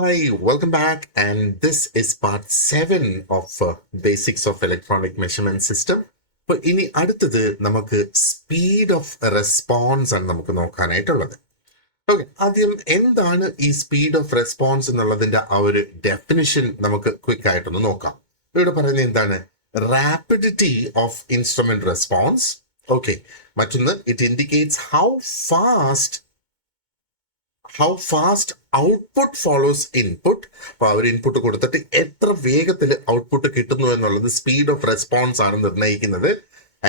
Hi, welcome back, and this is part 7 of Basics of Electronic Measurement System. അപ്പോൾ ഇനി അടുത്തത് നമുക്ക് speed of response ആണ് നമുക്ക് നോക്കാനായിട്ടുള്ളത്. ഓക്കെ, ആദ്യം എന്താണ് ഈ സ്പീഡ് ഓഫ് റെസ്പോൺസ് എന്നുള്ളതിന്റെ ആ ഒരു ഡെഫിനിഷൻ നമുക്ക് ക്വിക്ക് ആയിട്ടൊന്ന് നോക്കാം. ഇവിടെ പറയുന്നത് എന്താണ്? Rapidity of instrument response. Okay, മറ്റൊന്ന് it indicates how fast output follows input. അപ്പൊ അവർ ഇൻപുട്ട് കൊടുത്തിട്ട് എത്ര വേഗത്തിൽ ഔട്ട്പുട്ട് കിട്ടുന്നു എന്നുള്ളത് സ്പീഡ് ഓഫ് റെസ്പോൺസ് ആണ് നിർണ്ണയിക്കുന്നത്.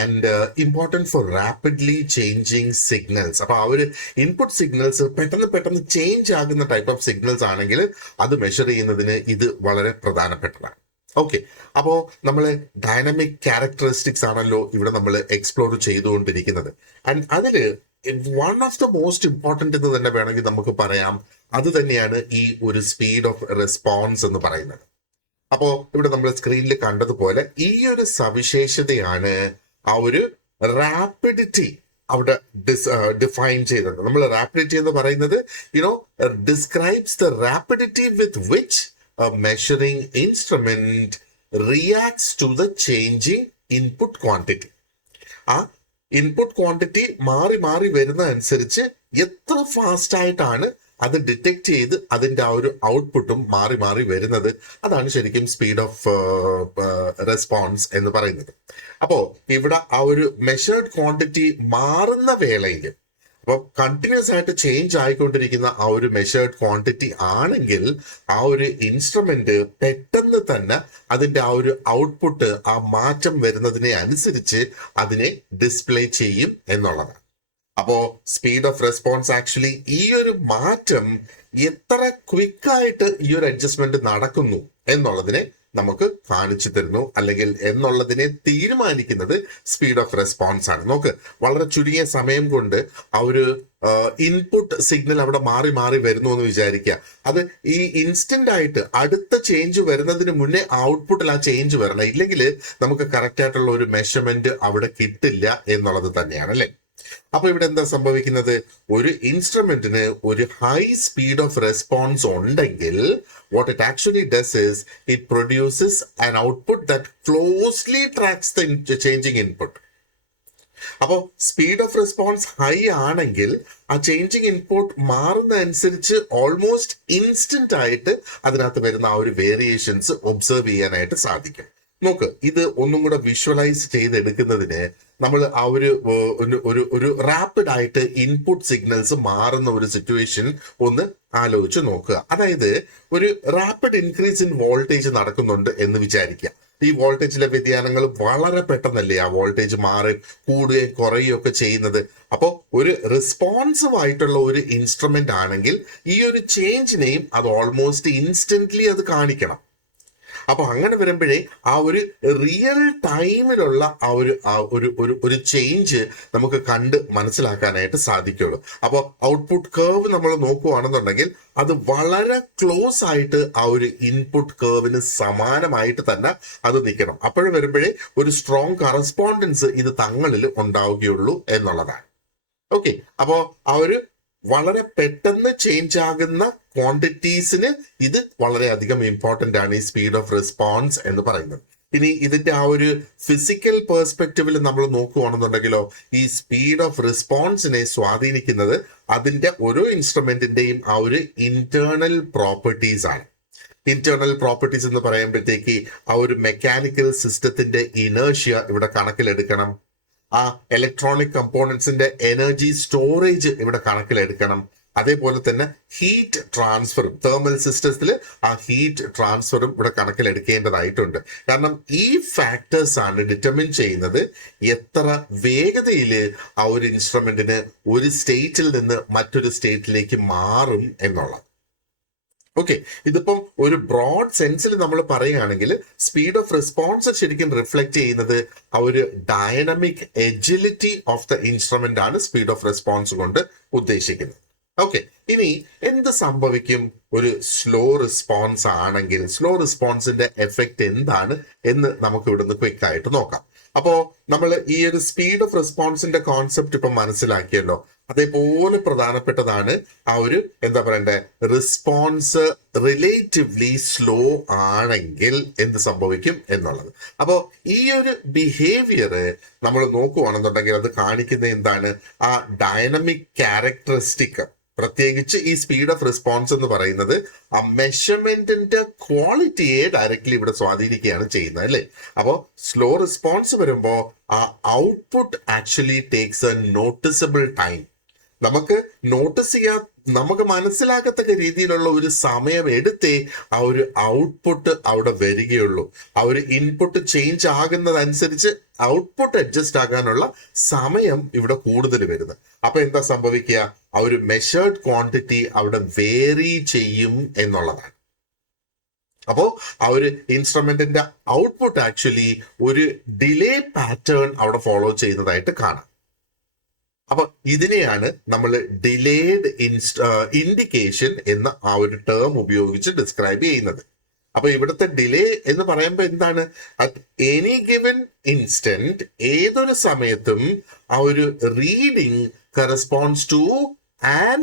And important for rapidly changing signals. അപ്പൊ അവർ ഇൻപുട്ട് സിഗ്നൽസ് പെട്ടെന്ന് ചേഞ്ച് ആകുന്ന ടൈപ്പ് ഓഫ് സിഗ്നൽസ് ആണെങ്കിൽ അത് മെഷർ ചെയ്യുന്നതിന് ഇത് വളരെ പ്രധാനപ്പെട്ടതാണ്. ഓക്കെ, അപ്പോ നമ്മൾ ഡൈനാമിക് ക്യാരക്ടറിസ്റ്റിക്സ് ആണല്ലോ ഇവിടെ നമ്മൾ എക്സ്പ്ലോർ ചെയ്തുകൊണ്ടിരിക്കുന്നത്. ആൻഡ് അതില് one of the most important എന്ന് തന്നെ വേണമെങ്കിൽ നമുക്ക് പറയാം, അത് തന്നെയാണ് ഈ ഒരു സ്പീഡ് ഓഫ് റെസ്പോൺസ് എന്ന് പറയുന്നത്. അപ്പോ ഇവിടെ നമ്മൾ സ്ക്രീനിൽ കണ്ടതുപോലെ ഈ ഒരു സവിശേഷതയാണ് ആ ഒരു റാപ്പിഡിറ്റി അവിടെ ഡിഫൈൻ ചെയ്തത്. നമ്മൾ റാപ്പിഡിറ്റി എന്ന് പറയുന്നത് describes the rapidity with which measuring instrument reacts to the changing input quantity. ആ ഇൻപുട്ട് ക്വാണ്ടിറ്റി മാറി വരുന്ന അനുസരിച്ച് എത്ര ഫാസ്റ്റ് ആയിട്ടാണ് അത് ഡിറ്റക്ട് ചെയ്ത് അതിന്റെ ആ ഒരു ഔട്ട്പുട്ടും മാറി വരുന്നത്. അതാണ് ശരിക്കും സ്പീഡ് ഓഫ് റെസ്പോൺസ് എന്ന് പറയുന്നത്. അപ്പോ ഇവിടെ ആ ഒരു മെഷേർഡ് ക്വാണ്ടിറ്റി മാറുന്ന വേളയിൽ, അപ്പൊ കണ്ടിന്യൂസ് ആയിട്ട് ചേഞ്ച് ആയിക്കൊണ്ടിരിക്കുന്ന ആ ഒരു മെഷേർഡ് ക്വാണ്ടിറ്റി ആണെങ്കിൽ ആ ഒരു ഇൻസ്ട്രുമെന്റ് പെട്ടെന്ന് തന്നെ അതിന്റെ ആ ഒരു ഔട്ട്പുട്ട് ആ മാറ്റം വരുന്നതിനെ അനുസരിച്ച് അതിനെ ഡിസ്പ്ലേ ചെയ്യും എന്നുള്ളതാണ്. അപ്പോ സ്പീഡ് ഓഫ് റെസ്പോൺസ് ആക്ച്വലി ഈ ഒരു മാറ്റം എത്ര ക്വിക്കായിട്ട് ഈ ഒരു അഡ്ജസ്റ്റ്മെന്റ് നടക്കുന്നു എന്നുള്ളതിനെ നമുക്ക് കാണിച്ചു തരുന്നു, അല്ലെങ്കിൽ എന്നുള്ളതിനെ തീരുമാനിക്കുന്നത് സ്പീഡ് ഓഫ് റെസ്പോൺസ് ആണ്. നോക്ക്, വളരെ ചുരുങ്ങിയ സമയം കൊണ്ട് ആ ഒരു ഇൻപുട്ട് സിഗ്നൽ അവിടെ മാറി വരുന്നു എന്ന് വിചാരിക്കുക. അത് ഈ ഇൻസ്റ്റന്റ് ആയിട്ട് അടുത്ത ചേഞ്ച് വരുന്നതിന് മുന്നേ ഔട്ട്പുട്ടിൽ ആ ചേഞ്ച് വരണം, ഇല്ലെങ്കിൽ നമുക്ക് കറക്റ്റ് ആയിട്ടുള്ള ഒരു മെഷർമെന്റ് അവിടെ കിട്ടില്ല എന്നുള്ളത് തന്നെയാണ്, അല്ലെ? അപ്പൊ ഇവിടെ എന്താ സംഭവിക്കുന്നത്? ഒരു ഇൻസ്ട്രുമെന്റിന് ഒരു ഹൈ സ്പീഡ് ഓഫ് റെസ്പോൺസ് ഉണ്ടെങ്കിൽ what it actually does is it produces an output that closely tracks the changing input. അപ്പോൾ സ്പീഡ് ഓഫ് റെസ്പോൺസ് ഹൈ ആണെങ്കിൽ ആ ചേഞ്ചിങ് ഇൻപുട്ട് മാറുന്ന അനുസരിച്ച് ഓൾമോസ്റ്റ് ഇൻസ്റ്റന്റ് ആയിട്ട് അതിനകത്ത് വരുന്ന ആ ഒരു വേരിയേഷൻസ് ഒബ്സർവ് ചെയ്യാനായിട്ട് സാധിക്കും. നോക്ക്, ഇത് ഒന്നും കൂടെ വിഷ്വലൈസ് ചെയ്തെടുക്കുന്നതിന് നമ്മൾ ആ ഒരു റാപ്പിഡ് ആയിട്ട് ഇൻപുട്ട് സിഗ്നൽസ് മാറുന്ന ഒരു സിറ്റുവേഷൻ ഒന്ന് ആലോചിച്ച് നോക്കുക. അതായത് ഒരു റാപ്പിഡ് ഇൻക്രീസ് ഇൻ വോൾട്ടേജ് നടക്കുന്നുണ്ട് എന്ന് വിചാരിക്കുക. ഈ വോൾട്ടേജിലെ വ്യതിയാനങ്ങൾ വളരെ പെട്ടെന്നല്ലേ ആ വോൾട്ടേജ് കൂടുകയും കുറയുകയും ഒക്കെ ചെയ്യുന്നത്. അപ്പോൾ ഒരു റെസ്പോൺസീവ് ആയിട്ടുള്ള ഒരു ഇൻസ്ട്രുമെന്റ് ആണെങ്കിൽ ഈ ഒരു ചേഞ്ചിനെയും അത് ഓൾമോസ്റ്റ് ഇൻസ്റ്റന്റ്ലി അത് കാണിക്കണം. അപ്പൊ അങ്ങനെ വരുമ്പോഴേ ആ ഒരു റിയൽ ടൈമിലുള്ള ആ ഒരു ചേഞ്ച് നമുക്ക് കണ്ട് മനസ്സിലാക്കാനായിട്ട് സാധിക്കുള്ളൂ. അപ്പോൾ ഔട്ട്പുട്ട് കർവ് നമ്മൾ നോക്കുകയാണെന്നുണ്ടെങ്കിൽ അത് വളരെ ക്ലോസ് ആയിട്ട് ആ ഒരു ഇൻപുട്ട് കർവിന് സമാനമായിട്ട് തന്നെ അത് നിൽക്കണം. അപ്പോഴും വരുമ്പോഴേ ഒരു സ്ട്രോങ് കറസ്പോണ്ടൻസ് ഇത് തങ്ങളിൽ ഉണ്ടാവുകയുള്ളൂ എന്നുള്ളതാണ്. ഓക്കെ, അപ്പോ ആ ഒരു വളരെ പെട്ടെന്ന് ചേഞ്ച് ആകുന്ന ക്വാണ്ടിറ്റീസിന് ഇത് വളരെയധികം ഇമ്പോർട്ടന്റ് ആണ്, ഈ സ്പീഡ് ഓഫ് റെസ്പോൺസ് എന്ന് പറയുന്നത്. ഇനി ഇതിന്റെ ആ ഒരു ഫിസിക്കൽ പെർസ്പെക്റ്റീവിൽ നമ്മൾ നോക്കുകയാണെന്നുണ്ടെങ്കിലോ, ഈ സ്പീഡ് ഓഫ് റെസ്പോൺസിനെ സ്വാധീനിക്കുന്നത് അതിന്റെ ഓരോ ഇൻസ്ട്രുമെന്റിന്റെയും ആ ഒരു ഇന്റേണൽ പ്രോപ്പർട്ടീസ് ആണ്. ഇന്റേണൽ പ്രോപ്പർട്ടീസ് എന്ന് പറയുമ്പോഴത്തേക്ക് ആ ഒരു മെക്കാനിക്കൽ സിസ്റ്റത്തിന്റെ ഇനേർഷ്യ ഇവിടെ കണക്കിലെടുക്കണം. ആ ഇലക്ട്രോണിക് കമ്പോണൻസിന്റെ എനർജി സ്റ്റോറേജ് ഇവിടെ കണക്കിലെടുക്കണം. അതേപോലെ തന്നെ ഹീറ്റ് ട്രാൻസ്ഫറും, തേർമൽ സിസ്റ്റത്തിൽ ആ ഹീറ്റ് ട്രാൻസ്ഫറും ഇവിടെ കണക്കിലെടുക്കേണ്ടതായിട്ടുണ്ട്. കാരണം ഈ ഫാക്ടേഴ്സ് ആണ് ഡിറ്റർമിൻ ചെയ്യുന്നത് എത്ര വേഗതയിൽ ആ ഒരു ഇൻസ്ട്രുമെന്റിന് ഒരു സ്റ്റേറ്റിൽ നിന്ന് മറ്റൊരു സ്റ്റേറ്റിലേക്ക് മാറും എന്നുള്ളത്. ഓക്കെ, ഇതിപ്പം ഒരു ബ്രോഡ് സെൻസിൽ നമ്മൾ പറയുകയാണെങ്കിൽ സ്പീഡ് ഓഫ് റെസ്പോൺസ് ശരിക്കും റിഫ്ലക്ട് ചെയ്യുന്നത് ആ ഒരു dynamic agility of the instrument ആണ് സ്പീഡ് ഓഫ് റെസ്പോൺസ് കൊണ്ട് ഉദ്ദേശിക്കുന്നത്. ഓക്കെ, ഇനി എന്ത് സംഭവിക്കും ഒരു സ്ലോ റെസ്പോൺസ് ആണെങ്കിൽ? സ്ലോ റെസ്പോൺസിന്റെ എഫക്റ്റ് എന്താണ് എന്ന് നമുക്ക് ഇവിടുന്ന് ക്വിക്ക് ആയിട്ട് നോക്കാം. അപ്പോ നമ്മൾ ഈ ഒരു സ്പീഡ് ഓഫ് റെസ്പോൺസിന്റെ കോൺസെപ്റ്റ് ഇപ്പൊ മനസ്സിലാക്കിയല്ലോ. അതേപോലെ പ്രധാനപ്പെട്ടതാണ് ആ ഒരു എന്താ പറയണ്ടേ, റെസ്പോൺസ് റിലേറ്റീവ്ലി സ്ലോ ആണെങ്കിൽ എന്ത് സംഭവിക്കും എന്നുള്ളത്. അപ്പോൾ ഈ ഒരു ബിഹേവിയർ നമ്മൾ നോക്കുവാണെന്നുണ്ടെങ്കിൽ അത് കാണിക്കുന്ന എന്താണ്, ആ ഡൈനമിക് ക്യാരക്ടറിസ്റ്റിക്, പ്രത്യേകിച്ച് ഈ സ്പീഡ് ഓഫ് റെസ്പോൺസ് എന്ന് പറയുന്നത് ആ മെഷർമെന്റിന്റെ ക്വാളിറ്റിയെ ഡയറക്ട്ലി ഇവിടെ സ്വാധീനിക്കുകയാണ് ചെയ്യുന്നത്, അല്ലേ? അപ്പോൾ സ്ലോ റെസ്പോൺസ് വരുമ്പോൾ ആ output actually takes A noticeable time. നമുക്ക് നോട്ടീസ് നമുക്ക് മനസ്സിലാക്കത്തക്ക രീതിയിലുള്ള ഒരു സമയം എടുത്തേ ആ ഒരു ഔട്ട്പുട്ട് അവിടെ വരികയുള്ളൂ. ആ ഒരു ഇൻപുട്ട് ചേഞ്ച് ആകുന്നതനുസരിച്ച് ഔട്ട്പുട്ട് അഡ്ജസ്റ്റ് ആകാനുള്ള സമയം ഇവിടെ കൂടുതൽ വരുന്നത്. അപ്പൊ എന്താ സംഭവിക്കുക, ആ ഒരു മെഷേർഡ് ക്വാണ്ടിറ്റി അവിടെ വേരി ചെയ്യും എന്നുള്ളതാണ്. അപ്പോ ആ ഒരു ഇൻസ്ട്രുമെന്റിന്റെ ഔട്ട്പുട്ട് ആക്ച്വലി ഒരു ഡിലേ പാറ്റേൺ അവിടെ ഫോളോ ചെയ്യുന്നതായിട്ട് കാണാം. അപ്പൊ ഇതിനെയാണ് നമ്മൾ ഡിലേഡ് ഇൻഡിക്കേഷൻ എന്ന ആ ഒരു ടേം ഉപയോഗിച്ച് ഡിസ്ക്രൈബ് ചെയ്യുന്നത്. അപ്പൊ ഇവിടുത്തെ ഡിലേ എന്ന് പറയുമ്പോൾ എന്താണ്, അറ്റ് എനി ഗിവൻ ഇൻസ്റ്റന്റ്, ഏതൊരു സമയത്തും ആ ഒരു reading corresponds to an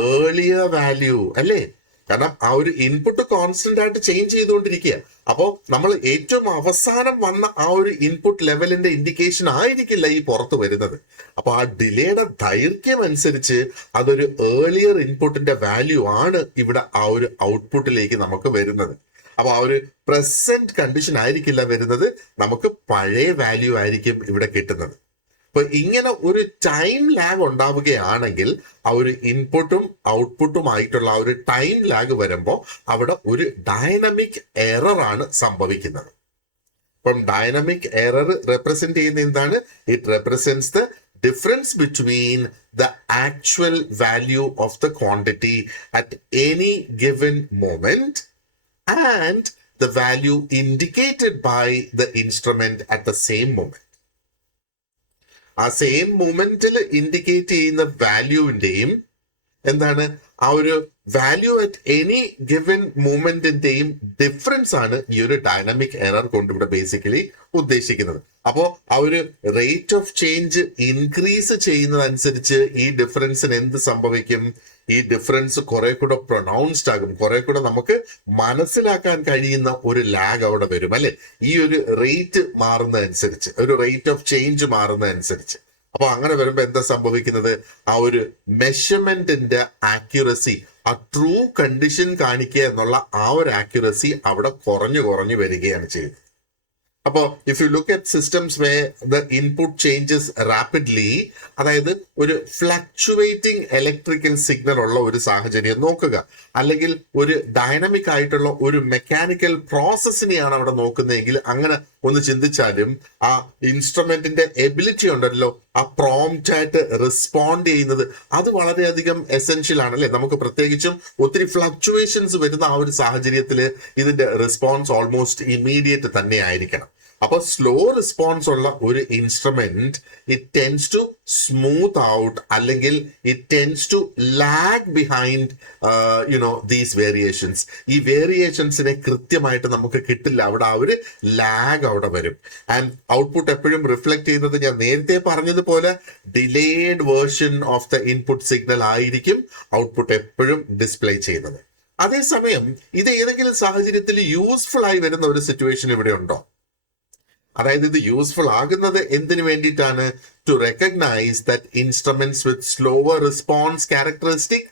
earlier value, അല്ലേ? കാരണം ആ ഒരു ഇൻപുട്ട് കോൺസ്റ്റന്റ് ആയിട്ട് ചേഞ്ച് ചെയ്തുകൊണ്ടിരിക്കുക. അപ്പോൾ നമ്മൾ ഏറ്റവും അവസാനം വന്ന ആ ഒരു ഇൻപുട്ട് ലെവലിന്റെ ഇൻഡിക്കേഷൻ ആയിരിക്കില്ല ഈ പുറത്ത് വരുന്നത്. അപ്പൊ ആ ഡിലേയുടെ ദൈർഘ്യം അനുസരിച്ച് അതൊരു ഏർലിയർ ഇൻപുട്ടിന്റെ വാല്യൂ ആണ് ഇവിടെ ആ ഒരു ഔട്ട്പുട്ടിലേക്ക് നമുക്ക് വരുന്നത്. അപ്പൊ ആ ഒരു പ്രസന്റ് കണ്ടീഷൻ ആയിരിക്കില്ല വരുന്നത്, നമുക്ക് പഴയ വാല്യൂ ആയിരിക്കും ഇവിടെ കിട്ടുന്നത്. അപ്പൊ ഇങ്ങനെ ഒരു ടൈം ലാഗ് ഉണ്ടാവുകയാണെങ്കിൽ ആ ഒരു ഇൻപുട്ടും ഔട്ട്പുട്ടുമായിട്ടുള്ള ആ ഒരു ടൈം ലാഗ് വരുമ്പോൾ അവിടെ ഒരു ഡൈനമിക് എറർ ആണ് സംഭവിക്കുന്നത്. അപ്പം ഡൈനമിക് എറർ റെപ്രസെന്റ് ചെയ്യുന്ന എന്താണ്, it represents the difference between the actual value of the quantity at any given moment and the value indicated by the instrument at the same moment. ആ same മൊമെന്റിൽ indicate ചെയ്യുന്ന വാല്യൂവിന്റെയും എന്താണ്, ആ ഒരു value at any given മൂമെന്റിന്റെയും difference ആണ് ഈ ഒരു ഡൈനാമിക് എറർ കൊണ്ട് ഇവിടെ ബേസിക്കലി ഉദ്ദേശിക്കുന്നത്. അപ്പോ ആ ഒരു റേറ്റ് ഓഫ് ചേഞ്ച് ഇൻക്രീസ് ചെയ്യുന്നതനുസരിച്ച് ഈ ഡിഫറൻസിന് എന്ത് സംഭവിക്കും, ഈ ഡിഫറൻസ് കുറെ കൂടെ പ്രൊനൗൺസ്ഡ് ആകും, കുറെ കൂടെ നമുക്ക് മനസ്സിലാക്കാൻ കഴിയുന്ന ഒരു ലാഗ് അവിടെ വരും, അല്ലെ? ഈ ഒരു റേറ്റ് മാറുന്നതനുസരിച്ച്, ഒരു റേറ്റ് ഓഫ് ചേഞ്ച് മാറുന്നതനുസരിച്ച്. അപ്പൊ അങ്ങനെ വരുമ്പോ എന്താ സംഭവിക്കുന്നത്, ആ ഒരു മെഷർമെന്റിന്റെ ആക്യുറസി, ആ ട്രൂ കണ്ടീഷൻ കാണിക്കുക എന്നുള്ള ആ ഒരു ആക്യുറസി അവിടെ കുറഞ്ഞു കുറഞ്ഞു വരികയാണ് ചെയ്യുന്നത്. അപ്പോൾ if you look at systems way the input changes rapidly, അതായത് ഒരു ഫ്ലക്ച്വേറ്റിംഗ് ഇലക്ട്രിക്കൽ സിഗ്നൽ ഉള്ള ഒരു സാഹചര്യം നോക്കുക, അല്ലെങ്കിൽ ഒരു ഡൈനാമിക് ആയിട്ടുള്ള ഒരു മെക്കാനിക്കൽ പ്രോസസ്സിനെയാണ് അവിടെ നോക്കുന്നതെങ്കിൽ അങ്ങനെ ഒന്ന് ചിന്തിച്ചാലും ആ ഇൻസ്ട്രുമെന്റിന്റെ എബിലിറ്റി ഉണ്ടല്ലോ, ആ പ്രോംപ്റ്റ് ആയിട്ട് റെസ്പോണ്ട് ചെയ്യുന്നത്, അത് വളരെയധികം എസെൻഷ്യൽ ആണ്, അല്ലെ? നമുക്ക് പ്രത്യേകിച്ചും ഒത്തിരി ഫ്ലക്ച്വേഷൻസ് വരുന്ന ആ ഒരു സാഹചര്യത്തിൽ ഇതിന്റെ റെസ്പോൺസ് ഓൾമോസ്റ്റ് ഇമ്മീഡിയറ്റ് തന്നെ ആയിരിക്കണം. അപ്പൊ സ്ലോ റെസ്പോൺസ് ഉള്ള ഒരു instrument it tends to smooth out, അല്ലെങ്കിൽ it tends to lag behind these variations. ഈ വേരിയേഷൻസിനെ കൃത്യമായിട്ട് നമുക്ക് കിട്ടില്ല, അവിടെ ആ ഒരു ലാഗ് അവിടെ വരും. ആൻഡ് ഔട്ട്പുട്ട് എപ്പോഴും റിഫ്ലക്ട് ചെയ്യുന്നത് ഞാൻ നേരത്തെ പറഞ്ഞതുപോലെ delayed version of the input signal ആയിരിക്കും ഔട്ട്പുട്ട് എപ്പോഴും ഡിസ്പ്ലേ ചെയ്യുന്നത്. അതേസമയം ഇത് ഏതെങ്കിലും സാഹചര്യത്തിൽ യൂസ്ഫുൾ ആയി വരുന്ന ഒരു സിറ്റുവേഷൻ ഇവിടെ ഉണ്ടോ? അതായത് ഇത് യൂസ്ഫുൾ ആകുന്നത് എന്തിനു വേണ്ടിയിട്ടാണ്? To recognise that instruments with slower response characteristic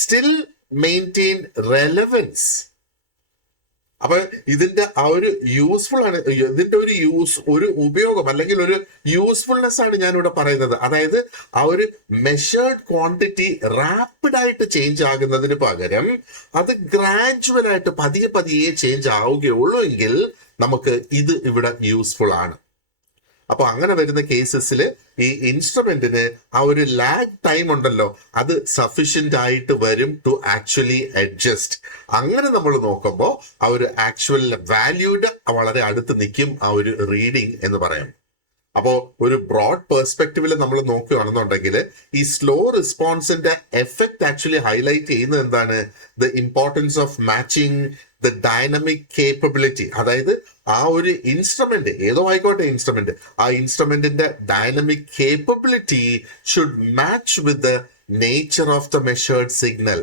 still maintain relevance. അപ്പൊ ഇതിന്റെ ആ ഒരു യൂസ്ഫുൾ ആണ്, ഇതിന്റെ ഒരു ഉപയോഗം അല്ലെങ്കിൽ ഒരു യൂസ്ഫുൾനെസ് ആണ് ഞാൻ ഇവിടെ പറയുന്നത്. അതായത് ആ ഒരു മെഷേർഡ് ക്വാണ്ടിറ്റി റാപ്പിഡ് ആയിട്ട് ചേഞ്ച് ആകുന്നതിന് പകരം അത് ഗ്രാജുവൽ ആയിട്ട് പതിയെ പതിയെ ചേഞ്ച് ആവുകയുള്ളൂ എങ്കിൽ നമുക്ക് ഇത് ഇവിടെ യൂസ്ഫുൾ ആണ്. അപ്പൊ അങ്ങനെ വരുന്ന കേസസിൽ ഈ ഇൻസ്ട്രുമെന്റിന് ആ ഒരു ലാഗ് ടൈം ഉണ്ടല്ലോ, അത് സഫീഷ്യന്റ് ആയിട്ട് വരും ടു ആക്ച്വലി അഡ്ജസ്റ്റ്. അങ്ങനെ നമ്മൾ നോക്കുമ്പോൾ ആ ഒരു ആക്ച്വൽ വാല്യൂയുടെ വളരെ അടുത്ത് നിൽക്കും ആ ഒരു റീഡിങ് എന്ന് പറയാം. അപ്പോൾ ഒരു ബ്രോഡ് പെർസ്പെക്റ്റീവിൽ നമ്മൾ നോക്കുകയാണെന്നുണ്ടെങ്കിൽ ഈ സ്ലോ റെസ്പോൺസിന്റെ എഫക്ട് ആക്ച്വലി ഹൈലൈറ്റ് ചെയ്യുന്നത് എന്താണ്? The importance of matching the dynamic capability, അതായത് ആ ഒരു ഇൻസ്ട്രുമെന്റ് ഏതോ ആയിക്കോട്ടെ ഇൻസ്ട്രുമെന്റ്, ആ ഇൻസ്ട്രുമെന്റിന്റെ dynamic capability should match with the nature of the measured signal.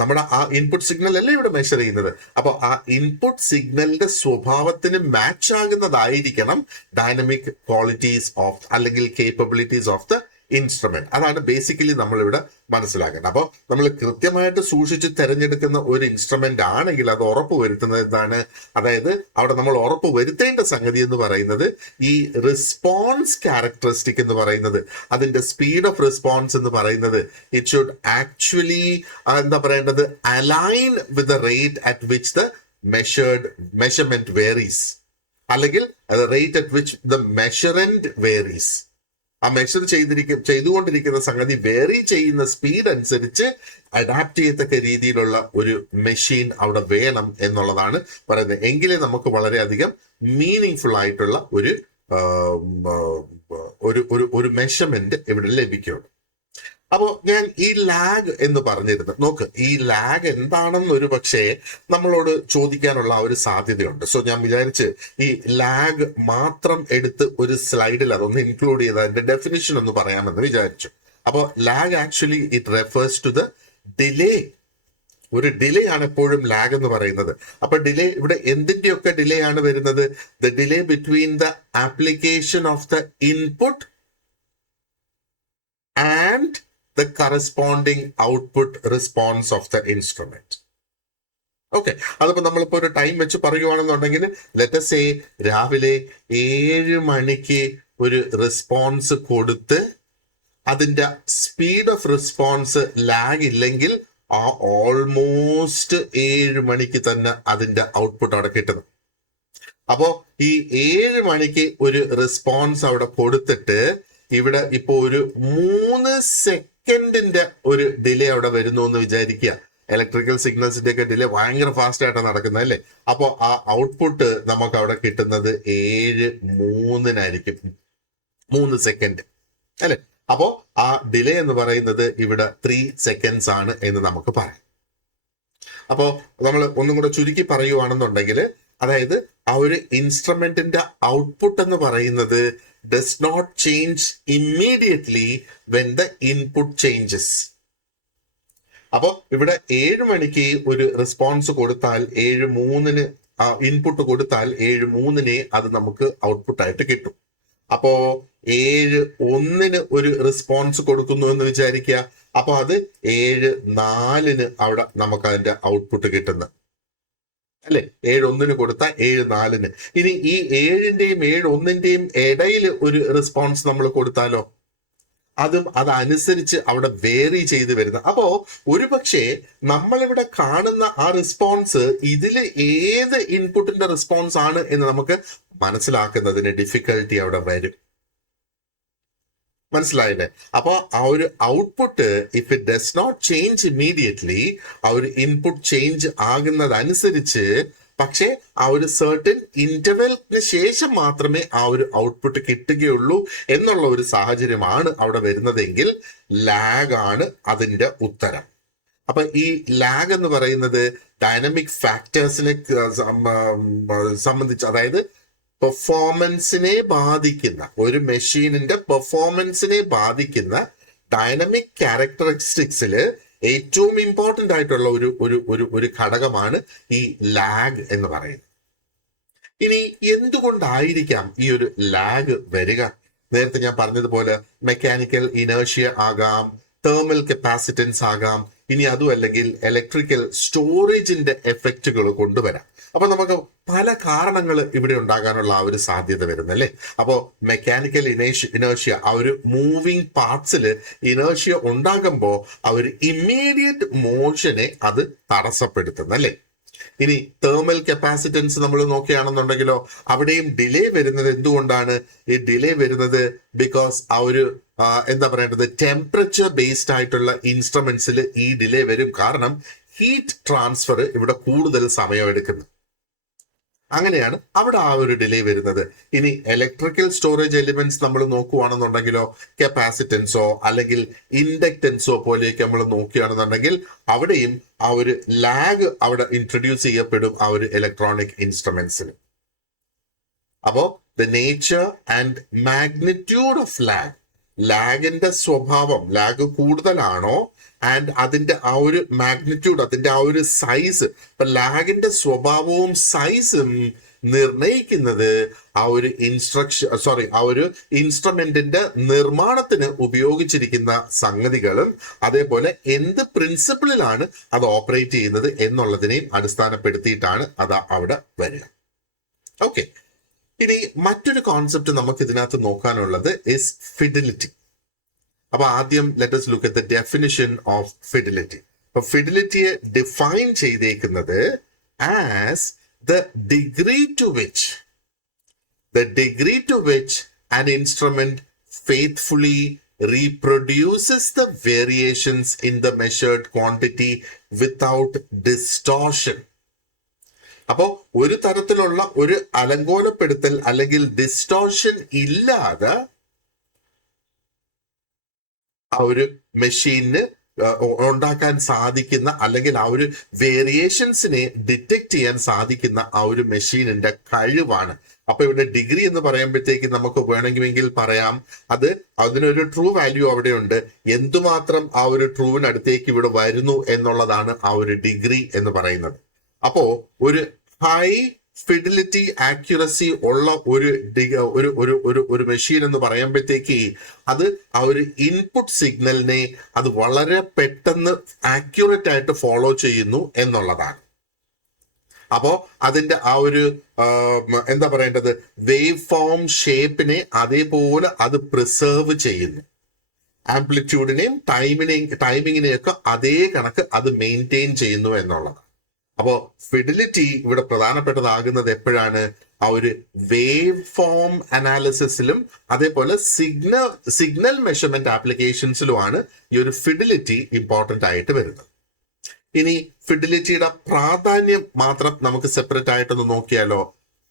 നമ്മുടെ ആ ഇൻപുട്ട് സിഗ്നൽ അല്ലേ ഇവിടെ മെഷർ ചെയ്യുന്നത്. അപ്പോൾ ആ ഇൻപുട്ട് സിഗ്നലിന്റെ സ്വഭാവത്തിന് മാച്ച് ആകുന്നതായിരിക്കണം ഡൈനമിക് ക്വാളിറ്റീസ് ഓഫ് അല്ലെങ്കിൽ കേപ്പബിലിറ്റീസ് ഓഫ് ദ ഇൻസ്ട്രുമെന്റ്. അതാണ് ബേസിക്കലി നമ്മളിവിടെ മനസ്സിലാക്കേണ്ടത്. അപ്പോൾ നമ്മൾ കൃത്യമായിട്ട് സൂക്ഷിച്ച് തിരഞ്ഞെടുക്കുന്ന ഒരു ഇൻസ്ട്രുമെന്റ് ആണെങ്കിൽ അത് ഉറപ്പ് വരുത്തുന്നത് എന്താണ്, അതായത് അവിടെ നമ്മൾ ഉറപ്പ് വരുത്തേണ്ട സംഗതി എന്ന് പറയുന്നത് ഈ റെസ്പോൺസ് ക്യാരക്ടറിസ്റ്റിക് എന്ന് പറയുന്നത്, അതിന്റെ സ്പീഡ് ഓഫ് റെസ്പോൺസ് എന്ന് പറയുന്നത്, ഇറ്റ് ഷുഡ് ആക്ച്വലി എന്താ പറയേണ്ടത്, align with the rate at which the measurement varies, അല്ലെങ്കിൽ rate at which the measurand varies. ആ മെഷർ ചെയ്തുകൊണ്ടിരിക്കുന്ന സംഗതി വേറി ചെയ്യുന്ന സ്പീഡ് അനുസരിച്ച് അഡാപ്റ്റ് ചെയ്യത്തക്ക രീതിയിലുള്ള ഒരു മെഷീൻ അവിടെ വേണം എന്നുള്ളതാണ് പറയുന്നത്. എങ്കിലേ നമുക്ക് വളരെയധികം മീനിങ് ഫുൾ ആയിട്ടുള്ള ഒരു മെഷർമെന്റ് ഇവിടെ ലഭിക്കുള്ളൂ. അപ്പോൾ ഞാൻ ഈ ലാഗ് എന്ന് പറഞ്ഞിരുന്നു. നോക്ക്, ഈ ലാഗ് എന്താണെന്ന് ഒരു പക്ഷേ നമ്മളോട് ചോദിക്കാനുള്ള ഒരു സാധ്യതയുണ്ട്. സോ ഞാൻ വിചാരിച്ച് ഈ ലാഗ് മാത്രം എടുത്ത് ഒരു സ്ലൈഡിൽ അതൊന്ന് ഇൻക്ലൂഡ് ചെയ്ത് അതിന്റെ ഡെഫിനിഷൻ ഒന്ന് പറയാമെന്ന് വിചാരിച്ചു. അപ്പോൾ lag actually it refers to the delay. ഒരു ഡിലേ ആണ് എപ്പോഴും ലാഗ് എന്ന് പറയുന്നത്. അപ്പൊ ഡിലേ ഇവിടെ എന്തിന്റെയൊക്കെ ഡിലേ ആണ് വരുന്നത്? The delay between the application of the input and the corresponding output response of the instrument. Okay, അതിപ്പോ നമ്മളിപ്പോ ഒരു ടൈം വെച്ച് പറയുവാണെന്നുണ്ടെങ്കിൽ ലെറ്റ് സേ രാവിലെ 7 മണിക്ക് ഒരു റെസ്പോൺസ് കൊടുത്ത് അതിന്റെ സ്പീഡ് ഓഫ് റെസ്പോൺസ് ലാഗ് ഇല്ലെങ്കിൽ ആ ഓൾമോസ്റ്റ് 7 മണിക്ക് തന്നെ അതിന്റെ ഔട്ട്പുട്ട് അവിടെ കിട്ടുന്നു. അപ്പോ ഈ 7 മണിക്ക് ഒരു റെസ്പോൺസ് അവിടെ കൊടുത്തിട്ട് ഇവിടെ ഇപ്പോ ഒരു 3 സെക്കൻഡിന്റെ ഒരു ഡിലേ അവിടെ വരുന്നു എന്ന് വിചാരിക്കുക. ഇലക്ട്രിക്കൽ സിഗ്നൽസിന്റെ ഒക്കെ ഡിലേ ഭയങ്കര ഫാസ്റ്റ് ആയിട്ടാണ് നടക്കുന്നത് അല്ലേ. അപ്പോ ആ ഔട്ട്പുട്ട് നമുക്ക് അവിടെ കിട്ടുന്നത് 7:03 3 സെക്കൻഡ് അല്ലെ. അപ്പോ ആ ഡിലേ എന്ന് പറയുന്നത് ഇവിടെ 3 സെക്കൻഡ്സ് ആണ് എന്ന് നമുക്ക് പറയാം. അപ്പോ നമ്മൾ ഒന്നും കൂടെ ചുരുക്കി പറയുവാണെന്നുണ്ടെങ്കിൽ, അതായത് ആ ഒരു ഇൻസ്ട്രുമെന്റിന്റെ ഔട്ട്പുട്ട് എന്ന് പറയുന്നത് does not change immediately when the input changes. അപ്പോൾ ഇവിടെ 7 മണിക്ക് ഒരു റെസ്പോൺസ് കൊടുത്താൽ 7:03 ഇൻപുട്ട് കൊടുത്താൽ 7:03 അത് നമുക്ക് ഔട്ട്പുട്ട് ആയിട്ട് കിട്ടും. അപ്പോ 7:01 ഒരു റെസ്പോൺസ് കൊടുക്കുന്നു എന്ന് വിചാരിക്കുക. അപ്പൊ അത് 7:04 അവിടെ നമുക്ക് അതിന്റെ ഔട്ട്പുട്ട് കിട്ടുന്നത് അല്ലെ. 7:01 കൊടുത്താൽ 7:04. ഇനി ഈ 7ന്റെയും 7:01ന്റെയും ഇടയിൽ ഒരു റെസ്പോൺസ് നമ്മൾ കൊടുത്താലോ, അതും അതനുസരിച്ച് അവിടെ വേറി ചെയ്ത് വരുന്നത്. അപ്പോ ഒരുപക്ഷെ നമ്മളിവിടെ കാണുന്ന ആ റെസ്പോൺസ് ഇതില് ഏത് ഇൻപുട്ടിന്റെ റെസ്പോൺസ് ആണ് എന്ന് നമുക്ക് മനസ്സിലാക്കുന്നതിന് ഡിഫിക്കൽട്ടി അവിടെ വരും. മനസ്സിലായില്ലേ? അപ്പൊ ആ ഒരു output if it does not change immediately, ആ ഒരു ഇൻപുട്ട് ചേഞ്ച് ആകുന്നതനുസരിച്ച്, പക്ഷേ ആ ഒരു സർട്ടൻ ഇന്റർവെലിന് ശേഷം മാത്രമേ ആ ഒരു ഔട്ട്പുട്ട് കിട്ടുകയുള്ളൂ എന്നുള്ള ഒരു സാഹചര്യമാണ് അവിടെ വരുന്നതെങ്കിൽ ലാഗ് ആണ് അതിന്റെ ഉത്തരം. അപ്പൊ ഈ ലാഗ് എന്ന് പറയുന്നത് ഡൈനാമിക് ഫാക്ടേഴ്സിനെ സംബന്ധിച്ച്, അതായത് പെർഫോമൻസിനെ ബാധിക്കുന്ന, ഒരു മെഷീനിന്റെ പെർഫോമൻസിനെ ബാധിക്കുന്ന ഡൈനാമിക് ക്യാരക്ടറിസ്റ്റിക്സിൽ ഏറ്റവും ഇമ്പോർട്ടന്റ് ആയിട്ടുള്ള ഒരു ഘടകമാണ് ഈ ലാഗ് എന്ന് പറയുന്നത്. ഇനി എന്തുകൊണ്ടായിരിക്കാം ഈ ഒരു ലാഗ് വരിക? നേരത്തെ ഞാൻ പറഞ്ഞതുപോലെ മെക്കാനിക്കൽ ഇനേർഷ്യ ആകാം, തേർമൽ കപ്പാസിറ്റൻസ് ആകാം, ഇനി അതും അല്ലെങ്കിൽ ഇലക്ട്രിക്കൽ സ്റ്റോറേജിന്റെ എഫക്റ്റുകൾ കൊണ്ടുവരാം. അപ്പൊ നമുക്ക് പല കാരണങ്ങൾ ഇവിടെ ഉണ്ടാകാനുള്ള ആ ഒരു സാധ്യത വരുന്നല്ലേ. അപ്പോ മെക്കാനിക്കൽ ഇനേർഷ്യ, ആ ഒരു മൂവിങ് പാർട്സിൽ ഇനേർഷ്യ ഉണ്ടാകുമ്പോൾ ആ ഒരു ഇമ്മീഡിയറ്റ് മോഷനെ അത് തടസ്സപ്പെടുത്തുന്നല്ലേ. ഇനി തേർമൽ കപ്പാസിറ്റൻസ് നമ്മൾ നോക്കുകയാണെന്നുണ്ടെങ്കിലോ അവിടെയും ഡിലേ വരുന്നത് എന്തുകൊണ്ടാണ്? ഈ ഡിലേ വരുന്നത് ബിക്കോസ് ആ ഒരു എന്താ പറയേണ്ടത്, ടെമ്പറേച്ചർ ബേസ്ഡ് ആയിട്ടുള്ള ഇൻസ്ട്രുമെന്റ്സിൽ ഈ ഡിലേ വരും. കാരണം ഹീറ്റ് ട്രാൻസ്ഫർ ഇവിടെ കൂടുതൽ സമയം എടുക്കുന്നു അങ്ങനെയാണ് അവിടെ ആ ഒരു ഡിലേ വരുന്നത്. ഇനി ഇലക്ട്രിക്കൽ സ്റ്റോറേജ് എലിമെന്റ്സ് നമ്മൾ നോക്കുകയാണെന്നുണ്ടെങ്കിലോ കപ്പാസിറ്റൻസോ അല്ലെങ്കിൽ ഇൻഡക്റ്റൻസോ പോലെയൊക്കെ നമ്മൾ നോക്കുകയാണെന്നുണ്ടെങ്കിൽ അവിടെയും ആ ഒരു ലാഗ് അവിടെ ഇൻട്രൊഡ്യൂസ് ചെയ്യപ്പെടും ആ ഒരു ഇലക്ട്രോണിക് ഇൻസ്ട്രുമെന്റ്സിന്. അപ്പോ the nature and magnitude of ലാഗിന്റെ സ്വഭാവം, ലാഗ് കൂടുതലാണോ ആൻഡ് അതിന്റെ ആ ഒരു മാഗ്നിറ്റ്യൂഡ്, അതിന്റെ ആ ഒരു സൈസ്, ഇപ്പൊ ലാഗിന്റെ സ്വഭാവവും സൈസും നിർണയിക്കുന്നത് ആ ഒരു ആ ഒരു ഇൻസ്ട്രുമെന്റിന്റെ നിർമ്മാണത്തിന് ഉപയോഗിച്ചിരിക്കുന്ന സംഗതികളും അതേപോലെ എന്ത് പ്രിൻസിപ്പിളിലാണ് അത് ഓപ്പറേറ്റ് ചെയ്യുന്നത് എന്നുള്ളതിനെയും അടിസ്ഥാനപ്പെടുത്തിയിട്ടാണ് അത് അവിടെ വരിക. ഓക്കെ, ഇനി മറ്റൊരു കോൺസെപ്റ്റ് നമുക്ക് ഇതിനകത്ത് നോക്കാനുള്ളത് ഇസ് ഫിഡിലിറ്റി. അപ്പൊ ആദ്യം let us look at the definition of fidelity. അപ്പൊ ഫിഡിലിറ്റിയെ ഡിഫൈൻ ചെയ്തേക്കുന്നത് as the degree to which an instrument faithfully reproduces the variations in the measured quantity without distortion. അപ്പോ ഒരു തരത്തിലുള്ള ഒരു അലങ്കോലപ്പെടുത്തൽ അല്ലെങ്കിൽ ഡിസ്റ്റോർഷൻ ഇല്ലാതെ ആ ഒരു മെഷീന് ഉണ്ടാക്കാൻ സാധിക്കുന്ന അല്ലെങ്കിൽ ആ ഒരു വേരിയേഷൻസിനെ ഡിറ്റക്ട് ചെയ്യാൻ സാധിക്കുന്ന ആ ഒരു മെഷീനിന്റെ കഴിവാണ്. അപ്പൊ ഇവിടെ ഡിഗ്രി എന്ന് പറയുമ്പോഴത്തേക്ക് നമുക്ക് വേണമെങ്കിൽ പറയാം അതിനൊരു ട്രൂ വാല്യൂ അവിടെയുണ്ട്. എന്തുമാത്രം ആ ഒരു ട്രൂവിനടുത്തേക്ക് ഇവിടെ വരുന്നു എന്നുള്ളതാണ് ആ ഒരു ഡിഗ്രി എന്ന് പറയുന്നത്. അപ്പോ ഒരു ഹൈ ഫിഡിലിറ്റി ആക്യുറസി ഉള്ള ഒരു മെഷീൻ എന്ന് പറയുമ്പോഴത്തേക്ക് അത് ആ ഒരു ഇൻപുട്ട് സിഗ്നലിനെ അത് വളരെ പെട്ടെന്ന് ആക്യുറേറ്റ് ആയിട്ട് ഫോളോ ചെയ്യുന്നു എന്നുള്ളതാണ്. അപ്പോ അതിന്റെ ആ ഒരു എന്താ പറയേണ്ടത്, വേവ് ഫോം ഷേപ്പിനെ അതേപോലെ അത് പ്രിസർവ് ചെയ്യുന്നു. ആംപ്ലിറ്റ്യൂഡിനെയും ടൈമിങ്ങിനെയൊക്കെ അതേ കണക്ക് അത് മെയിൻറ്റെയിൻ ചെയ്യുന്നു എന്നുള്ളതാണ്. അപ്പോ ഫിഡിലിറ്റി ഇവിടെ പ്രധാനപ്പെട്ടതാകുന്നത് എപ്പോഴാണ്? ആ ഒരു വേവ് ഫോം അനാലിസിസിലും അതേപോലെ സിഗ്നൽ മെഷർമെന്റ് ആപ്ലിക്കേഷൻസിലുമാണ് ഈ ഒരു ഫിഡിലിറ്റി ഇമ്പോർട്ടന്റ് ആയിട്ട് വരുന്നത്. ഇനി ഫിഡിലിറ്റിയുടെ പ്രാധാന്യം മാത്രം നമുക്ക് സെപ്പറേറ്റ് ആയിട്ടൊന്ന് നോക്കിയാലോ.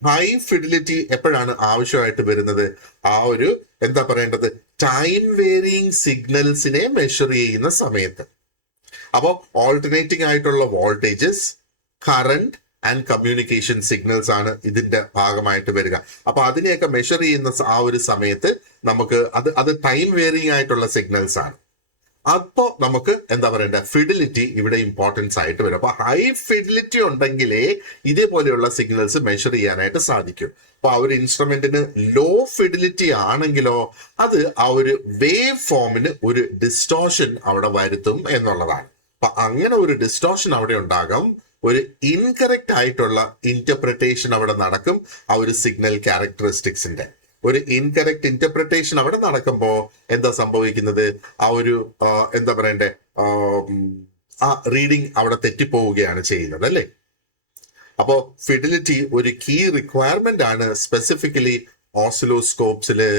ഹൈ ഫിഡിലിറ്റി എപ്പോഴാണ് ആവശ്യമായിട്ട് വരുന്നത്? ആ ഒരു എന്താ പറയേണ്ടത്, ടൈം വേരിയിങ് സിഗ്നൽസിനെ മെഷർ ചെയ്യുന്ന സമയത്ത്. അപ്പോൾ ഓൾട്ടർനേറ്റിംഗ് ആയിട്ടുള്ള voltages, current and communication signals ആണ് ഇതിന്റെ ഭാഗമായിട്ട് വരിക. അപ്പൊ അതിനെയൊക്കെ മെഷർ ചെയ്യുന്ന ആ ഒരു സമയത്ത് നമുക്ക് അത് ടൈം വേരിയിങ് ആയിട്ടുള്ള സിഗ്നൽസ് ആണ്. അപ്പോ നമുക്ക് എന്താ പറയണ്ടേ, ഫിഡിലിറ്റി ഇവിടെ ഇമ്പോർട്ടൻസ് ആയിട്ട് വരും. അപ്പൊ ഹൈ ഫിഡിലിറ്റി ഉണ്ടെങ്കിലേ ഇതേപോലെയുള്ള സിഗ്നൽസ് മെഷർ ചെയ്യാനായിട്ട് സാധിക്കും. അപ്പൊ ആ ഒരു ഇൻസ്ട്രുമെന്റിന് ലോ ഫിഡിലിറ്റി ആണെങ്കിലോ അത് ആ ഒരു വേവ് ഫോമിന് ഒരു ഡിസ്റ്റോർഷൻ അവിടെ വരുത്തും എന്നുള്ളതാണ്. അപ്പൊ അങ്ങനെ ഒരു ഡിസ്റ്റോർഷൻ അവിടെ ഉണ്ടാകും, ഒരു ഇൻകറക്റ്റ് ആയിട്ടുള്ള ഇന്റർപ്രിട്ടേഷൻ അവിടെ നടക്കും. ആ ഒരു സിഗ്നൽ ക്യാരക്ടറിസ്റ്റിക്സിന്റെ ഒരു ഇൻകറക്റ്റ് ഇന്റർപ്രിട്ടേഷൻ അവിടെ നടക്കുമ്പോൾ എന്താ സംഭവിക്കുന്നത്, ആ ഒരു എന്താ പറയണ്ടേ, ആ റീഡിങ് അവിടെ തെറ്റിപ്പോവുകയാണ് ചെയ്യുന്നത്, അല്ലേ? അപ്പോ ഫിഡിലിറ്റി ഒരു കീ റിക്വയർമെന്റ് ആണ്. സ്പെസിഫിക്കലി ഓസിലോസ്കോപ്സില്,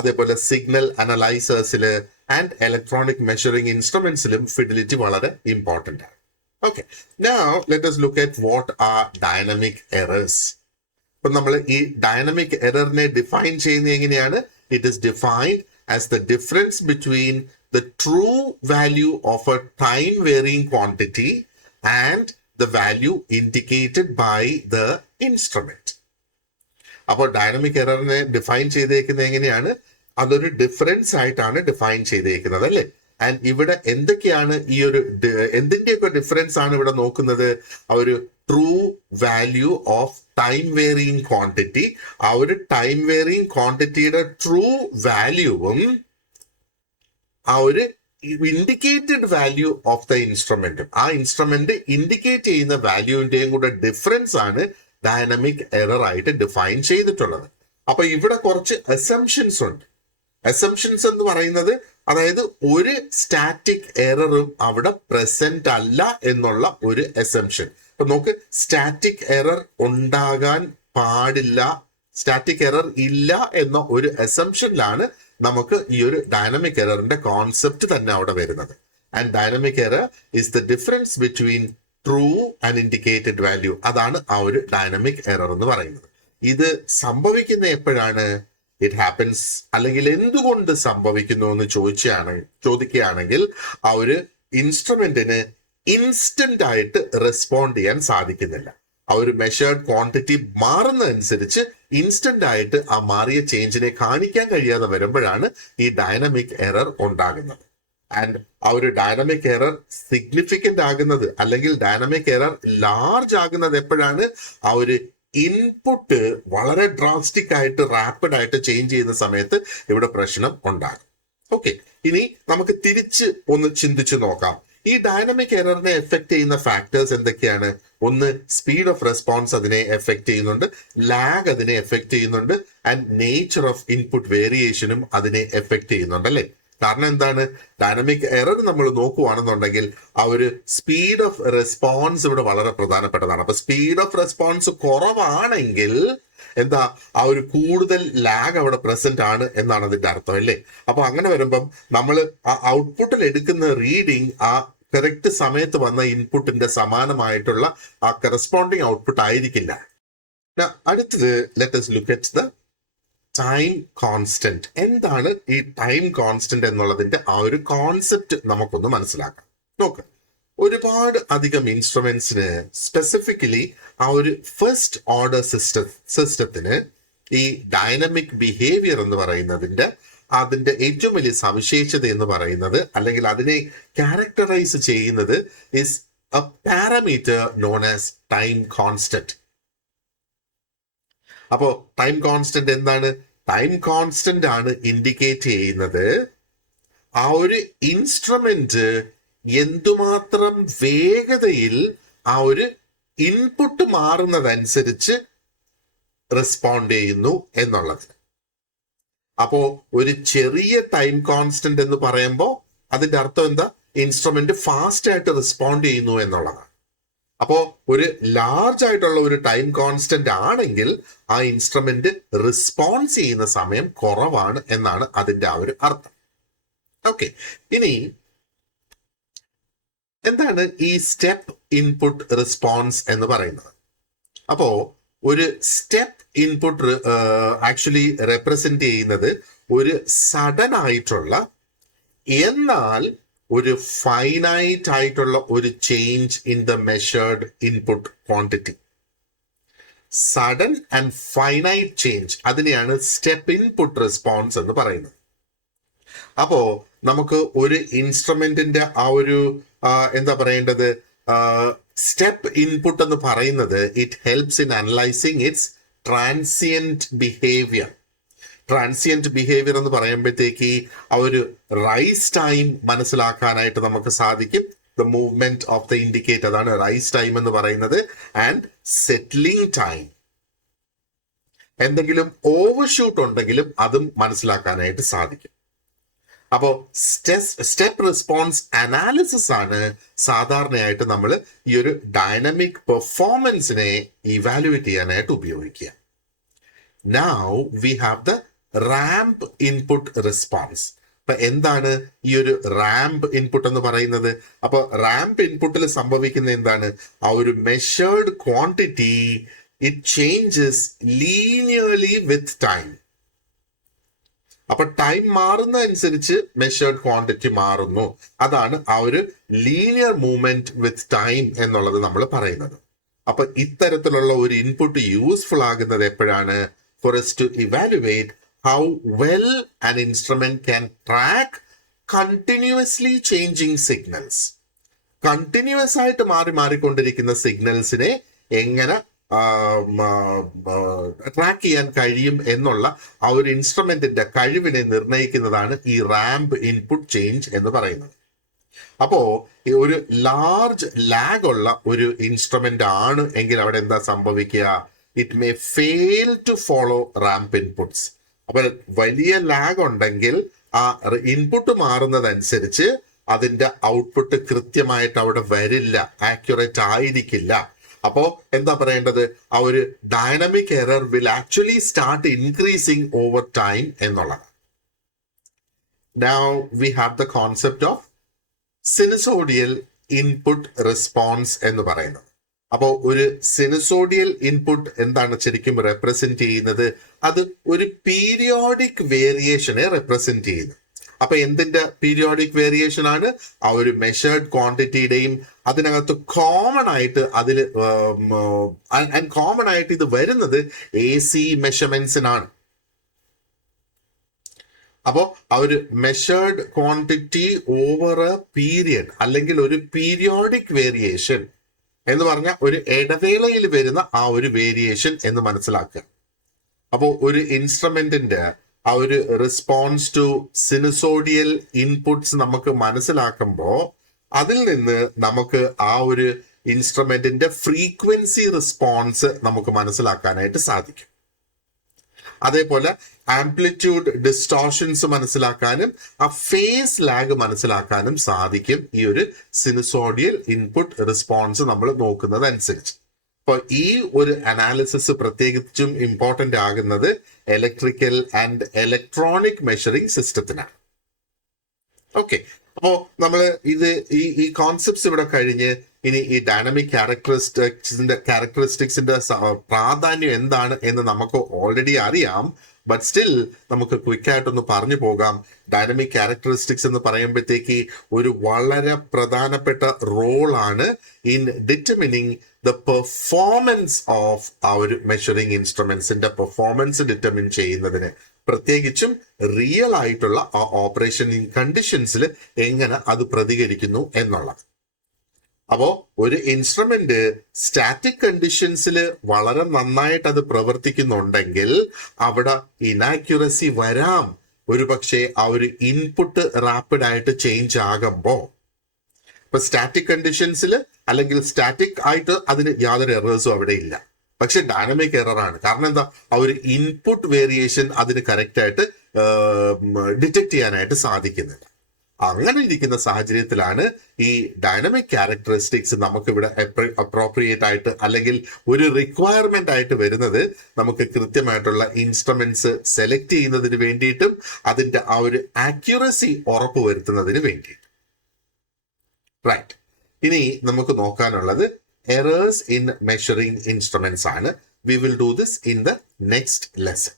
അതേപോലെ സിഗ്നൽ അനലൈസേഴ്സില് ആൻഡ് ഇലക്ട്രോണിക് മെഷറിംഗ് ഇൻസ്ട്രുമെന്റ്സിലും ഫിഡിലിറ്റി വളരെ ഇമ്പോർട്ടന്റ് ആണ്. Okay, now let us look at what are dynamic errors. ഇപ്പൊ നമ്മൾ ഈ ഡൈനാമിക് എററിനെ ഡിഫൈൻ ചെയ്യുന്നത് എങ്ങനെയാണ്? It is defined as the difference between the true value of a time varying quantity and the value indicated by the instrument. അപ്പോൾ dynamic എററിനെ define ചെയ്തേക്കുന്നത് എങ്ങനെയാണ്? അതൊരു ഡിഫറൻസ് ആയിട്ടാണ് ഡിഫൈൻ ചെയ്തേക്കുന്നത്, അല്ലേ? ആൻഡ് ഇവിടെ എന്തൊക്കെയാണ് ഈ ഒരു എന്തിന്റെയൊക്കെ ഡിഫറൻസ് ആണ് ഇവിടെ നോക്കുന്നത്? ആ ഒരു true value of time varying quantity, ആ ഒരു ടൈം വേരിയിങ് ക്വാണ്ടിറ്റിയുടെ ട്രൂ വാല്യൂവും ആ ഒരു ഇൻഡിക്കേറ്റഡ് വാല്യൂ ഓഫ് ദ ഇൻസ്ട്രുമെന്റും, ആ ഇൻസ്ട്രുമെന്റ് ഇൻഡിക്കേറ്റ് ചെയ്യുന്ന വാല്യൂവിന്റെയും കൂടെ ഡിഫറൻസ് ആണ് ഡൈനാമിക് എറർ ആയിട്ട് ഡിഫൈൻ ചെയ്തിട്ടുള്ളത്. അപ്പൊ ഇവിടെ കുറച്ച് അസംഷൻസ് ഉണ്ട്. അസംഷൻസ് എന്ന് പറയുന്നത് അതായത് ഒരു സ്റ്റാറ്റിക് എററും അവിടെ പ്രസന്റ് അല്ല എന്നുള്ള ഒരു അസംഷൻ. അപ്പൊ നമുക്ക് സ്റ്റാറ്റിക് എറർ ഉണ്ടാകാൻ പാടില്ല, സ്റ്റാറ്റിക് എറർ ഇല്ല എന്ന ഒരു അസംഷനിലാണ് നമുക്ക് ഈ ഒരു ഡൈനാമിക് എററിന്റെ കോൺസെപ്റ്റ് തന്നെ അവിടെ വരുന്നത്. And dynamic error is the difference between true and indicated value. അതാണ് ആ ഒരു ഡൈനാമിക് എറർ എന്ന് പറയുന്നത്. ഇത് സംഭവിക്കുന്ന എപ്പോഴാണ്? ഇറ്റ് ഹാപ്പൻസ്, അല്ലെങ്കിൽ എന്തുകൊണ്ട് സംഭവിക്കുന്നു എന്ന് ചോദിക്കുകയാണെങ്കിൽ ആ ഒരു ഇൻസ്ട്രുമെന്റിന് ഇൻസ്റ്റന്റ് ആയിട്ട് റെസ്പോണ്ട് ചെയ്യാൻ സാധിക്കുന്നില്ല. ആ ഒരു മെഷേർഡ് ക്വാണ്ടിറ്റി മാറുന്നതനുസരിച്ച് ഇൻസ്റ്റന്റ് ആയിട്ട് ആ മാറിയ ചേഞ്ചിനെ കാണിക്കാൻ കഴിയാതെ വരുമ്പോഴാണ് ഈ ഡൈനാമിക് എറർ ഉണ്ടാകുന്നത്. ആൻഡ് ആ ഒരു ഡൈനാമിക് എറർ സിഗ്നിഫിക്കന്റ് ആകുന്നത്, അല്ലെങ്കിൽ ഡൈനാമിക് എറർ ലാർജ് ആകുന്നത് എപ്പോഴാണ്? ആ ഒരു ഇൻപുട്ട് വളരെ ഡ്രാസ്റ്റിക് ആയിട്ട് റാപ്പിഡ് ആയിട്ട് ചേഞ്ച് ചെയ്യുന്ന സമയത്ത് ഇവിടെ പ്രശ്നം ഉണ്ടാകും. ഓക്കെ, ഇനി നമുക്ക് തിരിച്ച് ഒന്ന് ചിന്തിച്ചു നോക്കാം. ഈ ഡൈനാമിക് എററിനെ എഫക്ട് ചെയ്യുന്ന ഫാക്ടേഴ്സ് എന്തൊക്കെയാണ്? ഒന്ന്, സ്പീഡ് ഓഫ് റെസ്പോൺസ് അതിനെ എഫക്ട് ചെയ്യുന്നുണ്ട്, ലാഗ് അതിനെ എഫക്ട് ചെയ്യുന്നുണ്ട്, ആൻഡ് നേച്ചർ ഓഫ് ഇൻപുട്ട് വേരിയേഷനും അതിനെ എഫക്ട് ചെയ്യുന്നുണ്ട് അല്ലേ? കാരണം എന്താണ്? ഡൈനാമിക് എറർ നമ്മൾ നോക്കുവാണെന്നുണ്ടെങ്കിൽ ആ ഒരു സ്പീഡ് ഓഫ് റെസ്പോൺസ് ഇവിടെ വളരെ പ്രധാനപ്പെട്ടതാണ്. അപ്പൊ സ്പീഡ് ഓഫ് റെസ്പോൺസ് കുറവാണെങ്കിൽ എന്താ, ആ ഒരു കൂടുതൽ ലാഗ് അവിടെ പ്രസന്റ് ആണ് എന്നാണ് അതിന്റെ അർത്ഥം അല്ലേ? അപ്പൊ അങ്ങനെ വരുമ്പം നമ്മൾ ആ ഔട്ട്പുട്ടിൽ എടുക്കുന്ന റീഡിങ് ആ കറക്റ്റ് സമയത്ത് വന്ന ഇൻപുട്ടിന്റെ സമാനമായിട്ടുള്ള ആ കറസ്പോണ്ടിങ് ഔട്ട്പുട്ട് ആയിരിക്കില്ല. അടുത്തത്, let us look at the time constant. എന്താണ് ഈ ടൈം കോൺസ്റ്റന്റ് എന്നുള്ളതിന്റെ ആ ഒരു കോൺസെപ്റ്റ് നമുക്കൊന്ന് മനസ്സിലാക്കാം. നോക്ക്, ഒരുപാട് അധികം ഇൻസ്ട്രുമെന്റ്സിന്, സ്പെസിഫിക്കലി ആ ഒരു ഫസ്റ്റ് ഓർഡർ സിസ്റ്റത്തിന് ഈ ഡൈനാമിക് ബിഹേവിയർ എന്ന് പറയുന്നതിന്റെ അതിന്റെ ഏറ്റവും വലിയ സവിശേഷത എന്ന് പറയുന്നത്, അല്ലെങ്കിൽ അതിനെ ക്യാരക്ടറൈസ് ചെയ്യുന്നത് is A parameter known as time constant. അപ്പോ ടൈം കോൺസ്റ്റന്റ് എന്താണ്? ടൈം കോൺസ്റ്റന്റ് ആണ് ഇൻഡിക്കേറ്റ് ചെയ്യുന്നത് ആ ഒരു ഇൻസ്ട്രുമെന്റ് എന്തുമാത്രം വേഗതയിൽ ആ ഒരു ഇൻപുട്ട് മാറുന്നതനുസരിച്ച് റെസ്പോണ്ട് ചെയ്യുന്നു എന്നുള്ളത്. അപ്പോ ഒരു ചെറിയ ടൈം കോൺസ്റ്റന്റ് എന്ന് പറയുമ്പോൾ അതിന്റെ അർത്ഥം എന്താ? ഇൻസ്ട്രുമെന്റ് ഫാസ്റ്റ് ആയിട്ട് റെസ്പോണ്ട് ചെയ്യുന്നു എന്നുള്ളതാണ്. അപ്പോ ഒരു ലാർജ് ആയിട്ടുള്ള ഒരു ടൈം കോൺസ്റ്റന്റ് ആണെങ്കിൽ ആ ഇൻസ്ട്രുമെന്റ് റെസ്പോൺസ് ചെയ്യുന്ന സമയം കുറവാണ് എന്നാണ് അതിന്റെ ആ ഒരു അർത്ഥം. ഓക്കെ, ഇനി എന്താണ് ഈ സ്റ്റെപ്പ് ഇൻപുട്ട് റെസ്പോൺസ് എന്ന് പറയുന്നത്? അപ്പോ ഒരു സ്റ്റെപ്പ് ഇൻപുട്ട് ആക്ച്വലി റെപ്രസെന്റ് ചെയ്യുന്നത് ഒരു സഡൻ ആയിട്ടുള്ള, എന്നാൽ ഒരു ഫൈനൈറ്റ് ആയിട്ടുള്ള ഒരു change in the measured input quantity. Sudden and finite change, അതിനെയാണ് സ്റ്റെപ്പ് ഇൻപുട്ട് റെസ്പോൺസ് എന്ന് പറയുന്നത്. അപ്പോ നമുക്ക് ഒരു ഇൻസ്ട്രുമെന്റിന്റെ ആ ഒരു എന്താ പറയേണ്ടത്, സ്റ്റെപ്പ് ഇൻപുട്ട് എന്ന് പറയുന്നത് it helps in analysing it's transient behaviour. Transient behaviour എന്ന് പറയുമ്പോഴത്തേക്ക് ആ ഒരു റൈസ് ടൈം മനസ്സിലാക്കാനായിട്ട് നമുക്ക് സാധിക്കും. The movement of the indicator, അതാണ് റൈസ് ടൈം എന്ന് പറയുന്നത്. ആൻഡ് സെറ്റിലിംഗ് ടൈം, എന്തെങ്കിലും ഓവർഷൂട്ട് ഉണ്ടെങ്കിലും അതും മനസ്സിലാക്കാനായിട്ട് സാധിക്കും. അപ്പോ സ്റ്റെപ്പ് റെസ്പോൺസ് അനാലിസിസ് ആണ് സാധാരണയായിട്ട് നമ്മൾ ഈ ഒരു ഡൈനാമിക് പെർഫോമൻസിനെ ഇവാലുവേറ്റ് ചെയ്യാനായിട്ട് ഉപയോഗിക്കുക. Now we have the ramp input response. അപ്പൊ എന്താണ് ഈ ഒരു റാമ്പ് ഇൻപുട്ട് എന്ന് പറയുന്നത്? അപ്പൊ റാമ്പ് ഇൻപുട്ടിൽ സംഭവിക്കുന്ന എന്താണ്? ആ ഒരു measured quantity it changes linearly with time. അപ്പൊ ടൈം മാറുന്നതനുസരിച്ച് മെഷേർഡ് ക്വാണ്ടിറ്റി മാറുന്നു. അതാണ് ആ ഒരു ലീനിയർ മൂവ്മെന്റ് വിത്ത് ടൈം എന്നുള്ളത് നമ്മൾ പറയുന്നത്. അപ്പൊ ഇത്തരത്തിലുള്ള ഒരു ഇൻപുട്ട് യൂസ്ഫുൾ ആകുന്നത് എപ്പോഴാണ്? For us to evaluate how well an instrument can track continuously changing signals. Continuous ആയിട്ട് മാറിക്കൊണ്ടിരിക്കുന്ന സിഗ്നൽസിനെ എങ്ങനെ ട്രാക്ക് ചെയ്യാൻ കഴിയും എന്നുള്ള ആ ഒരു ഇൻസ്ട്രുമെന്റിന്റെ കഴിവിനെ നിർണ്ണയിക്കുന്നതാണ് ഈ റാമ്പ് ഇൻപുട്ട് ചേഞ്ച് എന്ന് പറയുന്നത്. അപ്പോ ഒരു ലാർജ് ലാഗ് ഉള്ള ഒരു ഇൻസ്ട്രുമെന്റ് ആണ് എങ്കിൽ അവിടെ എന്താ സംഭവിക്കുക? It may fail to follow ramp inputs. അപ്പൊ വലിയ ലാഗ് ഉണ്ടെങ്കിൽ ആ ഇൻപുട്ട് മാറുന്നതനുസരിച്ച് അതിന്റെ ഔട്ട്പുട്ട് കൃത്യമായിട്ട് അവിടെ വരില്ല, ആക്യുറേറ്റ് ആയിരിക്കില്ല. അപ്പോ എന്താ പറയേണ്ടത്? ആ ഒരു dynamic error will actually start increasing over time എന്നുള്ളതാണ്. Now we have the concept of sinusoidal input response എന്ന് പറയുന്നത്. അപ്പോൾ ഒരു സിനുസോഡിയൽ ഇൻപുട്ട് എന്താണ് ശരിക്കും റെപ്രസെന്റ് ചെയ്യുന്നത്? അത് ഒരു പീരിയോഡിക് വേരിയേഷനെ റെപ്രസെന്റ് ചെയ്യുന്നു. അപ്പൊ എന്തിന്റെ പീരിയോഡിക് വേരിയേഷൻ ആണ്? ആ ഒരു മെഷേർഡ് ക്വാണ്ടിറ്റിയുടെയും അതിനകത്ത് കോമൺ ആയിട്ട് ഇത് വരുന്നത് AC മെഷർമെന്റ്സിനാണ്. അപ്പോൾ ആ ഒരു measured quantity over A period അല്ലെങ്കിൽ ഒരു പീരിയോഡിക് വേരിയേഷൻ എന്ന് പറഞ്ഞാൽ ഒരു ഇടവേളയിൽ വരുന്ന ആ ഒരു വേരിയേഷൻ എന്ന് മനസ്സിലാക്കുക. അപ്പോൾ ഒരു ഇൻസ്ട്രുമെന്റിന്റെ ആ ഒരു റെസ്പോൺസ് ടു സിനുസോഡിയൽ ഇൻപുട്സ് നമുക്ക് മനസ്സിലാക്കുമ്പോൾ അതിൽ നിന്ന് നമുക്ക് ആ ഒരു ഇൻസ്ട്രുമെന്റിന്റെ ഫ്രീക്വൻസി റെസ്പോൺസ് നമുക്ക് മനസ്സിലാക്കാനായിട്ട് സാധിക്കും. അതേപോലെ ആംപ്ലിറ്റ്യൂഡ് ഡിസ്റ്റോർഷൻസ് മനസ്സിലാക്കാനും ആ ഫേസ് ലാഗ് മനസ്സിലാക്കാനും സാധിക്കും ഈ ഒരു സിനുസോഡിയൽ ഇൻപുട്ട് റെസ്പോൺസ് നമ്മൾ നോക്കുന്നത് അനുസരിച്ച്. അപ്പോൾ ഈ ഒരു അനാലിസിസ് പ്രത്യേകിച്ചും ഇമ്പോർട്ടന്റ് ആകുന്നത് ഇലക്ട്രിക്കൽ ആൻഡ് ഇലക്ട്രോണിക് മെഷറിംഗ് സിസ്റ്റത്തിനാണ്. ഓക്കെ, അപ്പോൾ നമ്മൾ ഈ കോൺസെപ്റ്റ്സ് ഇവിടെ കഴിഞ്ഞ് ഇനി ഈ ഡൈനാമിക് ക്യാരക്ടറിസ്റ്റിക്സിന്റെ പ്രാധാന്യം എന്താണ് എന്ന് നമുക്ക് ഓൾറെഡി അറിയാം. ബട്ട് സ്റ്റിൽ നമുക്ക് ക്വിക്കായിട്ടൊന്ന് പറഞ്ഞു പോകാം. ഡൈനാമിക് ക്യാരക്ടറിസ്റ്റിക്സ് എന്ന് പറയുമ്പോഴത്തേക്ക് ഒരു വളരെ പ്രധാനപ്പെട്ട റോളാണ് in determining the performance of ആ ഒരു മെഷറിംഗ് ഇൻസ്ട്രുമെന്റ്സിന്റെ പെർഫോമൻസ് ഡിറ്റർമിൻ ചെയ്യുന്നതിന്, പ്രത്യേകിച്ചും റിയൽ ആയിട്ടുള്ള ആ ഓപ്പറേഷനിങ് കണ്ടീഷൻസിൽ എങ്ങനെ അത് പ്രതികരിക്കുന്നു എന്നുള്ളത്. അപ്പോ ഒരു ഇൻസ്ട്രുമെന്റ് സ്റ്റാറ്റിക് കണ്ടീഷൻസിൽ വളരെ നന്നായിട്ട് അത് പ്രവർത്തിക്കുന്നുണ്ടെങ്കിൽ അവിടെ ഇനാക്യുറസി വരാം. ഒരു പക്ഷേ ആ ഒരു ഇൻപുട്ട് റാപ്പിഡ് ആയിട്ട് ചേഞ്ച് ആകുമ്പോൾ ഇപ്പൊ സ്റ്റാറ്റിക് കണ്ടീഷൻസിൽ അല്ലെങ്കിൽ സ്റ്റാറ്റിക് ആയിട്ട് അതിന് യാതൊരു എറേഴ്സും അവിടെ ഇല്ല. പക്ഷെ ഡൈനാമിക് എറർ ആണ്. കാരണം എന്താ? ആ ഒരു ഇൻപുട്ട് വേരിയേഷൻ അതിന് കറക്റ്റ് ആയിട്ട് ഡിറ്റക്ട് ചെയ്യാനായിട്ട് സാധിക്കുന്നില്ല. അങ്ങനെ ഇരിക്കുന്ന സാഹചര്യത്തിലാണ് ഈ ഡൈനാമിക് ക്യാരക്ടറിസ്റ്റിക്സ് നമുക്കിവിടെ അപ്രോപ്രിയേറ്റ് ആയിട്ട് അല്ലെങ്കിൽ ഒരു റിക്വയർമെന്റ് ആയിട്ട് വരുന്നത് നമുക്ക് കൃത്യമായിട്ടുള്ള ഇൻസ്ട്രുമെന്റ്സ് സെലക്ട് ചെയ്യുന്നതിന് വേണ്ടിയിട്ടും അതിന്റെ ആ ഒരു ആക്യുറസി ഉറപ്പ് വരുത്തുന്നതിന് വേണ്ടിയിട്ട്. റൈറ്റ്, ഇനി നമുക്ക് നോക്കാനുള്ളത് എറേഴ്സ് ഇൻ മെഷറിംഗ് ഇൻസ്ട്രുമെന്റ്സ് ആണ്. We will do this in the next lesson.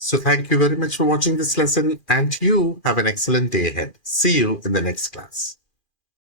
So thank you very much for watching this lesson, and you have an excellent day ahead. See you in the next class.